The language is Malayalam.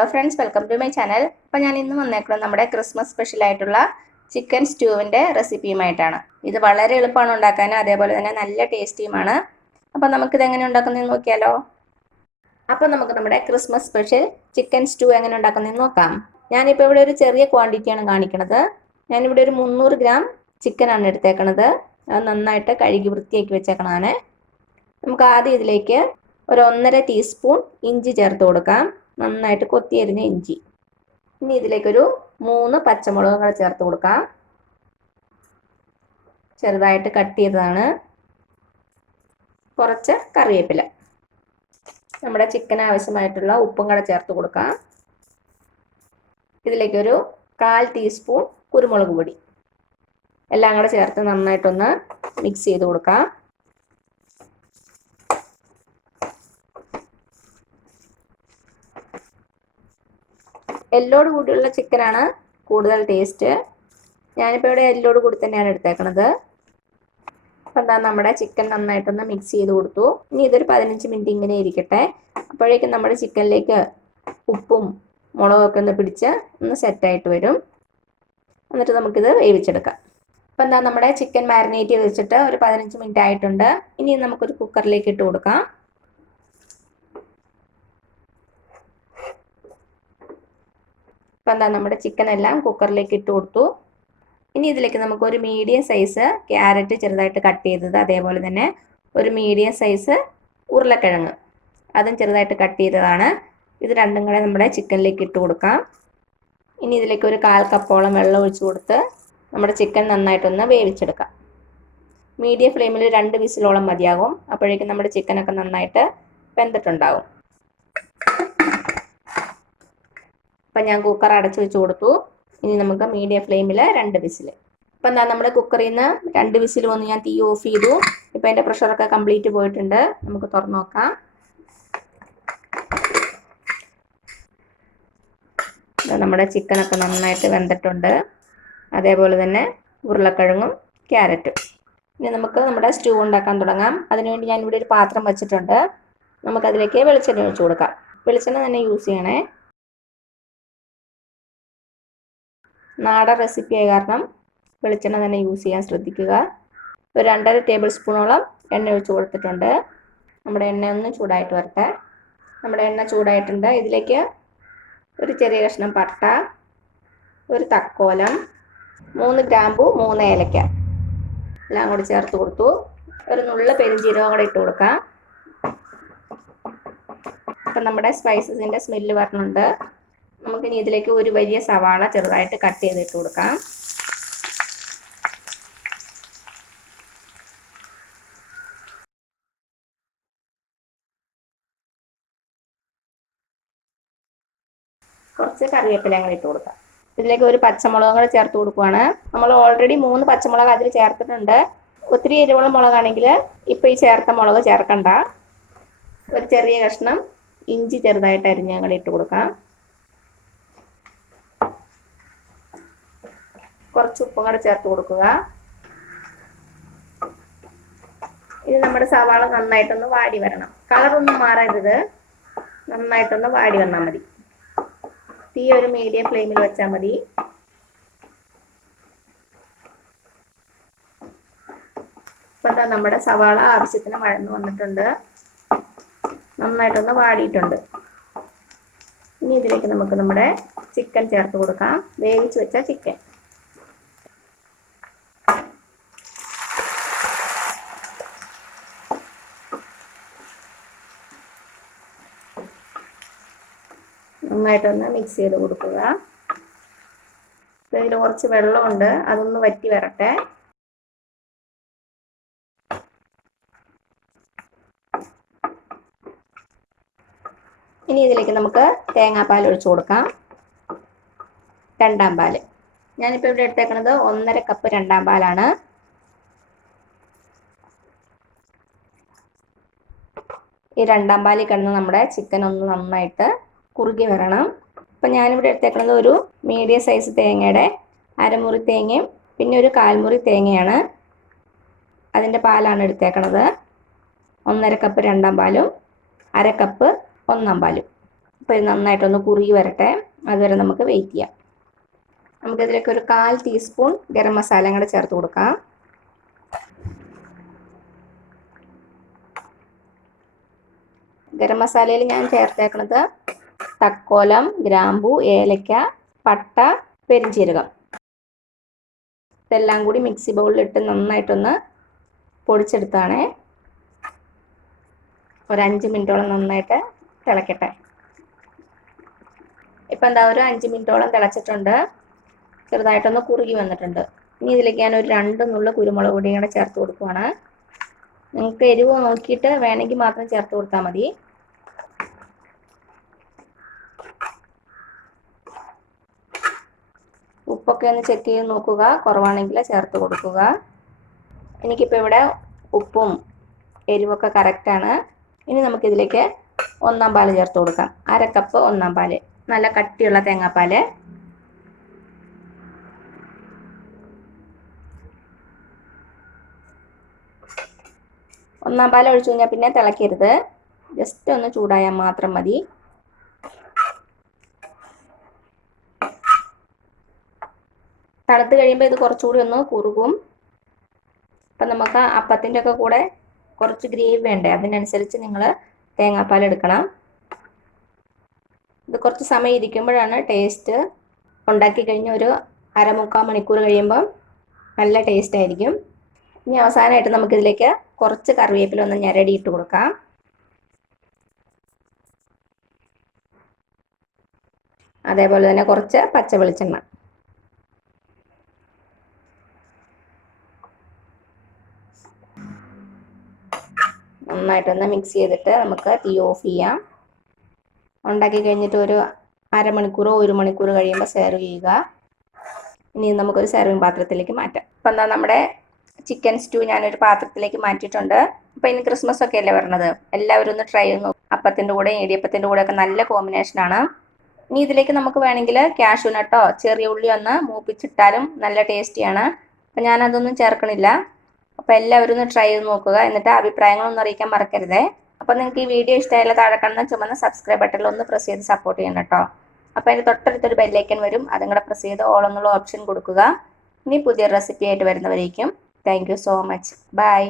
Hello friends, welcome to my channel. അപ്പോൾ ഞാൻ ഇന്ന് വന്നേക്കുന്നത് നമ്മുടെ ക്രിസ്മസ് സ്പെഷ്യൽ ആയിട്ടുള്ള ചിക്കൻ സ്റ്റൂവിൻ്റെ റെസിപ്പിയുമായിട്ടാണ്. ഇത് വളരെ എളുപ്പമാണ് ഉണ്ടാക്കാൻ, അതേപോലെ തന്നെ നല്ല ടേസ്റ്റിയുമാണ്. അപ്പോൾ നമുക്കിത് എങ്ങനെ ഉണ്ടാക്കുന്നതെന്ന് നോക്കിയാലോ. അപ്പോൾ നമുക്ക് നമ്മുടെ ക്രിസ്മസ് സ്പെഷ്യൽ ചിക്കൻ സ്റ്റൂ എങ്ങനെ ഉണ്ടാക്കുന്നതെന്ന് നോക്കാം. ഞാനിപ്പോൾ ഇവിടെ ഒരു ചെറിയ ക്വാണ്ടിറ്റിയാണ് കാണിക്കുന്നത്. ഞാനിവിടെ ഒരു 300 ഗ്രാം ചിക്കനാണ് എടുത്തേക്കണത്. അത് നന്നായിട്ട് കഴുകി വൃത്തിയാക്കി വെച്ചേക്കണതാണ്. നമുക്ക് ആദ്യം ഇതിലേക്ക് ഒരു 1.5 ടീസ്പൂൺ ഇഞ്ചി ചേർത്ത് കൊടുക്കാം. നന്നായിട്ട് കൊത്തിയരിഞ്ഞ ഇഞ്ചി. ഇനി ഇതിലേക്കൊരു 3 പച്ചമുളകും കൂടെ ചേർത്ത് കൊടുക്കാം. ചെറുതായിട്ട് കട്ട് ചെയ്തതാണ്. കുറച്ച് കറിവേപ്പില. നമ്മുടെ ചിക്കന് ആവശ്യമായിട്ടുള്ള ഉപ്പും കൂടെ ചേർത്ത് കൊടുക്കാം. ഇതിലേക്കൊരു 1/4 ടീസ്പൂൺ കുരുമുളക് പൊടി. എല്ലാം കൂടെ ചേർത്ത് നന്നായിട്ടൊന്ന് മിക്സ് ചെയ്ത് കൊടുക്കാം. എല്ലോട് കൂടിയുള്ള ചിക്കനാണ് കൂടുതൽ ടേസ്റ്റ്. ഞാനിപ്പോൾ ഇവിടെ എല്ലോട് കൂടി തന്നെയാണ് എടുത്തേക്കണത്. അപ്പം എന്താ, നമ്മുടെ ചിക്കൻ നന്നായിട്ടൊന്ന് മിക്സ് ചെയ്ത് കൊടുത്തു. ഇനി ഇതൊരു 15 മിനിറ്റ് ഇങ്ങനെ ഇരിക്കട്ടെ. അപ്പോഴേക്കും നമ്മുടെ ചിക്കനിലേക്ക് ഉപ്പും മുളകൊക്കെ ഒന്ന് പിടിച്ച് ഒന്ന് സെറ്റായിട്ട് വരും. എന്നിട്ട് നമുക്കിത് വേവിച്ചെടുക്കാം. അപ്പം എന്താ, നമ്മുടെ ചിക്കൻ മാരിനേറ്റ് ചെയ്ത് വെച്ചിട്ട് ഒരു 15 മിനിറ്റ് ആയിട്ടുണ്ട്. ഇനി നമുക്കൊരു കുക്കറിലേക്ക് ഇട്ട് കൊടുക്കാം. അപ്പം എന്താ, നമ്മുടെ ചിക്കൻ എല്ലാം കുക്കറിലേക്ക് ഇട്ട് കൊടുത്തു. ഇനി ഇതിലേക്ക് നമുക്ക് ഒരു മീഡിയം സൈസ് ക്യാരറ്റ് ചെറുതായിട്ട് കട്ട് ചെയ്തത്, അതേപോലെ തന്നെ ഒരു മീഡിയം സൈസ് ഉരുളക്കിഴങ്ങ് അതും ചെറുതായിട്ട് കട്ട് ചെയ്തതാണ്. ഇത് രണ്ടും കൂടെ നമ്മുടെ ചിക്കനിലേക്ക് ഇട്ട് കൊടുക്കാം. ഇനി ഇതിലേക്ക് ഒരു 1/4 കപ്പോളം വെള്ളം ഒഴിച്ച് കൊടുത്ത് നമ്മുടെ ചിക്കൻ നന്നായിട്ടൊന്ന് വേവിച്ചെടുക്കാം. മീഡിയം ഫ്ലെയിമിൽ 2 വിസിലോളം മതിയാകും. അപ്പോഴേക്കും നമ്മുടെ ചിക്കനൊക്കെ നന്നായിട്ട് വെന്തിട്ടുണ്ടാകും. അപ്പം ഞാൻ കുക്കർ അടച്ച് വെച്ച് കൊടുത്തു. ഇനി നമുക്ക് മീഡിയം ഫ്ലെയിമിൽ 2 വിസിൽ. അപ്പം എന്താ, നമ്മുടെ കുക്കറിൽ നിന്ന് 2 വിസിൽ വന്ന് ഞാൻ തീ ഓഫ് ചെയ്തു. ഇപ്പം അതിൻ്റെ പ്രഷറൊക്കെ കംപ്ലീറ്റ് പോയിട്ടുണ്ട്. നമുക്ക് തുറന്ന് നോക്കാം. നമ്മുടെ ചിക്കനൊക്കെ നന്നായിട്ട് വെന്തിട്ടുണ്ട്. അതേപോലെ തന്നെ ഉരുളക്കിഴങ്ങും ക്യാരറ്റും. ഇനി നമുക്ക് നമ്മുടെ സ്റ്റൂ ഉണ്ടാക്കാൻ തുടങ്ങാം. അതിനുവേണ്ടി ഞാനിവിടെ ഒരു പാത്രം വെച്ചിട്ടുണ്ട്. നമുക്കതിലേക്ക് വെളിച്ചെണ്ണ ഒഴിച്ച് കൊടുക്കാം. വെളിച്ചെണ്ണ തന്നെ യൂസ് ചെയ്യണേ. നാടൻ റെസിപ്പി ആയ കാരണം വെളിച്ചെണ്ണ തന്നെ യൂസ് ചെയ്യാൻ ശ്രദ്ധിക്കുക. ഒരു 2.5 ടേബിൾ സ്പൂണോളം എണ്ണ ഒഴിച്ച് കൊടുത്തിട്ടുണ്ട്. നമ്മുടെ എണ്ണ ഒന്ന് ചൂടായിട്ട് വരട്ടെ. നമ്മുടെ എണ്ണ ചൂടായിട്ടുണ്ട്. ഇതിലേക്ക് ഒരു ചെറിയ കഷ്ണം പട്ട, ഒരു തക്കോലം, 3 ഗ്രാമ്പു, 3 ഏലക്ക എല്ലാം കൂടി ചേർത്ത് കൊടുത്തു. ഒരു നുള്ള പെരുംജീരകം കൂടെ ഇട്ട് കൊടുക്കാം. അപ്പം നമ്മുടെ സ്പൈസസിൻ്റെ സ്മെല്ല് വരുന്നുണ്ട്. നമുക്കിനി ഇതിലേക്ക് ഒരു വലിയ സവാള ചെറുതായിട്ട് കട്ട് ചെയ്തിട്ട് കൊടുക്കാം. കുറച്ച് കറിവേപ്പില കൂടെ ഇട്ട് കൊടുക്കാം. ഇതിലേക്ക് ഒരു പച്ചമുളകും കൂടെ ചേർത്ത് കൊടുക്കുവാണ്. നമ്മൾ ഓൾറെഡി 3 പച്ചമുളക് അതിൽ ചേർത്തിട്ടുണ്ട്. ഒത്തിരി എരിവുള്ള മുളകാണെങ്കിൽ ഇപ്പോൾ ഈ ചേർത്ത മുളക് ചേർക്കണ്ട. ഒരു ചെറിയ കഷ്ണം ഇഞ്ചി ചെറുതായിട്ട് അരിഞ്ഞ് കൂടെ ഇട്ട് കൊടുക്കാം. കുറച്ച് ഉപ്പും കൂടെ ചേർത്ത് കൊടുക്കുക. ഇത് നമ്മുടെ സവാള നന്നായിട്ടൊന്ന് വാടി വരണം. കളറൊന്നും മാറരുത്. നന്നായിട്ടൊന്ന് വാടി വന്നാൽ മതി. തീ ഒരു മീഡിയം ഫ്ലെയിമിൽ വെച്ചാൽ മതി. ഇപ്പം എന്താ, നമ്മുടെ സവാള ആവശ്യത്തിന് വഴന്നു വന്നിട്ടുണ്ട്. നന്നായിട്ടൊന്ന് വാടിയിട്ടുണ്ട്. ഇനി ഇതിലേക്ക് നമുക്ക് നമ്മുടെ ചിക്കൻ ചേർത്ത് കൊടുക്കാം. വേവിച്ച് വെച്ച ചിക്കൻ. നന്നായിട്ടൊന്ന് മിക്സ് ചെയ്ത് കൊടുക്കുക. ഇതിൽ കുറച്ച് വെള്ളമുണ്ട്, അതൊന്ന് വറ്റി വരട്ടെ. ഇനി ഇതിലേക്ക് നമുക്ക് തേങ്ങാപ്പാൽ ഒഴിച്ചു കൊടുക്കാം. 2 പാൽ. ഞാനിപ്പോൾ ഇവിടെ എടുത്തേക്കുന്നത് 1.5 കപ്പ് 2 പാലാണ്. ഈ 2 പാലിൽ കിടന്ന് നമ്മുടെ ചിക്കൻ ഒന്ന് നന്നായിട്ട് കുറുകി വരണം. അപ്പം ഞാനിവിടെ എടുത്തേക്കുന്നത് ഒരു മീഡിയം സൈസ് തേങ്ങയുടെ അരമുറി തേങ്ങയും പിന്നെ ഒരു 1/4 മുറി തേങ്ങയാണ്. അതിൻ്റെ പാലാണ് എടുത്തേക്കണത്. 1.5 കപ്പ് 2 പാലും 1/2 കപ്പ് 1 പാലും. അപ്പോൾ ഇത് നന്നായിട്ടൊന്ന് കുറുകി വരട്ടെ, അതുവരെ നമുക്ക് വെയിറ്റ് ചെയ്യാം. നമുക്കിതിലേക്ക് ഒരു 1/4 ടീസ്പൂൺ ഗരം മസാലയും കൂടെ ചേർത്ത് കൊടുക്കാം. ഗരം മസാലയിൽ ഞാൻ ചേർത്തേക്കുന്നത് തക്കോലം, ഗ്രാമ്പൂ, ഏലക്ക, പട്ട, പെരുംജീരകം. ഇതെല്ലാം കൂടി മിക്സി ബൗളിലിട്ട് നന്നായിട്ടൊന്ന് പൊടിച്ചെടുത്താണ്. ഒരു 5 മിനിറ്റോളം നന്നായിട്ട് തിളക്കട്ടെ. ഇപ്പം എന്താ, ഒരു 5 മിനിറ്റോളം തിളച്ചിട്ടുണ്ട്, ചെറുതായിട്ടൊന്ന് കുറുകി വന്നിട്ടുണ്ട്. ഇനി ഇതിലേക്ക് ഞാൻ ഒരു 2 നുള്ളു കുരുമുളക് പൊടിയും കൂടെ ചേർത്ത് കൊടുക്കുവാണ്. നിങ്ങൾക്ക് എരിവ് നോക്കിയിട്ട് വേണമെങ്കിൽ മാത്രം ചേർത്ത് കൊടുത്താൽ മതി. ഉപ്പൊക്കെ ഒന്ന് ചെക്ക് ചെയ്ത് നോക്കുക, കുറവാണെങ്കിൽ ചേർത്ത് കൊടുക്കുക. എനിക്കിപ്പോൾ ഇവിടെ ഉപ്പും എരിവൊക്കെ കറക്റ്റാണ്. ഇനി നമുക്കിതിലേക്ക് 1/4 പാല് ചേർത്ത് കൊടുക്കാം. 1/2 കപ്പ് 1/4 പാല്, നല്ല കട്ടിയുള്ള തേങ്ങാപ്പാൽ. 1/4 പാൽ ഒഴിച്ചു കഴിഞ്ഞാൽ പിന്നെ തിളക്കരുത്, ജസ്റ്റ് ഒന്ന് ചൂടായാൽ മാത്രം മതി. തണുത്ത് കഴിയുമ്പോൾ ഇത് കുറച്ചുകൂടി ഒന്ന് കുറുകും. അപ്പം നമുക്ക് അപ്പത്തിൻ്റെ ഒക്കെ കൂടെ കുറച്ച് ഗ്രേവി വേണ്ടേ, അതിനനുസരിച്ച് നിങ്ങൾ തേങ്ങാപ്പാൽ എടുക്കണം. ഇത് കുറച്ച് സമയം ഇരിക്കുമ്പോഴാണ് ടേസ്റ്റ്. ഉണ്ടാക്കി കഴിഞ്ഞ് ഒരു 1/4 മണിക്കൂർ കഴിയുമ്പം നല്ല ടേസ്റ്റ് ആയിരിക്കും. ഇനി അവസാനമായിട്ട് നമുക്കിതിലേക്ക് കുറച്ച് കറിവേപ്പില ഒന്ന് ഞെരടിയിട്ട് കൊടുക്കാം. അതേപോലെ തന്നെ കുറച്ച് പച്ച വെളിച്ചെണ്ണ. നന്നായിട്ടൊന്ന് മിക്സ് ചെയ്തിട്ട് നമുക്ക് തീ ഓഫ് ചെയ്യാം. ഉണ്ടാക്കി കഴിഞ്ഞിട്ട് ഒരു 1/2 മണിക്കൂറോ 1 മണിക്കൂർ കഴിയുമ്പോൾ സെർവ് ചെയ്യുക. ഇനി നമുക്കൊരു സെർവിങ് പാത്രത്തിലേക്ക് മാറ്റാം. അപ്പം എന്താ, നമ്മുടെ ചിക്കൻ സ്റ്റൂ ഞാനൊരു പാത്രത്തിലേക്ക് മാറ്റിയിട്ടുണ്ട്. അപ്പം ഇനി ക്രിസ്മസ് ഒക്കെ അല്ലേ വരണത്, എല്ലാവരും ഒന്ന് ട്രൈ ചെയ്ത് നോക്കും. അപ്പത്തിൻ്റെ കൂടെ ഇടിയപ്പത്തിൻ്റെ കൂടെ ഒക്കെ നല്ല കോമ്പിനേഷനാണ്. ഇനി ഇതിലേക്ക് നമുക്ക് വേണമെങ്കിൽ കാഷ്യൂ നട്ടോ ചെറിയ ഉള്ളി ഒന്ന് മൂപ്പിച്ചിട്ടാലും നല്ല ടേസ്റ്റിയാണ്. അപ്പം ഞാനതൊന്നും ചേർക്കണില്ല. അപ്പോൾ എല്ലാവരും ഒന്ന് ട്രൈ ചെയ്ത് നോക്കുക, എന്നിട്ട് അഭിപ്രായങ്ങളൊന്നും അറിയിക്കാൻ മറക്കരുതേ. അപ്പോൾ നിങ്ങൾക്ക് ഈ വീഡിയോ ഇഷ്ടമായാലും താഴെ കാണുന്ന ചുമന്ന സബ്സ്ക്രൈബ് ബട്ടണിൽ ഒന്ന് പ്രസ് ചെയ്ത് സപ്പോർട്ട് ചെയ്യണം കേട്ടോ. അപ്പോൾ അതിന് തൊട്ടടുത്തൊരു ബെല്ലൈക്കൻ വരും, അതും കൂടെ പ്രസ് ചെയ്ത് ഓൾ എന്നുള്ള ഓപ്ഷൻ കൊടുക്കുക. ഇനി പുതിയ റെസിപ്പി ആയിട്ട് വരുന്നവരേക്കും thank you so much. By.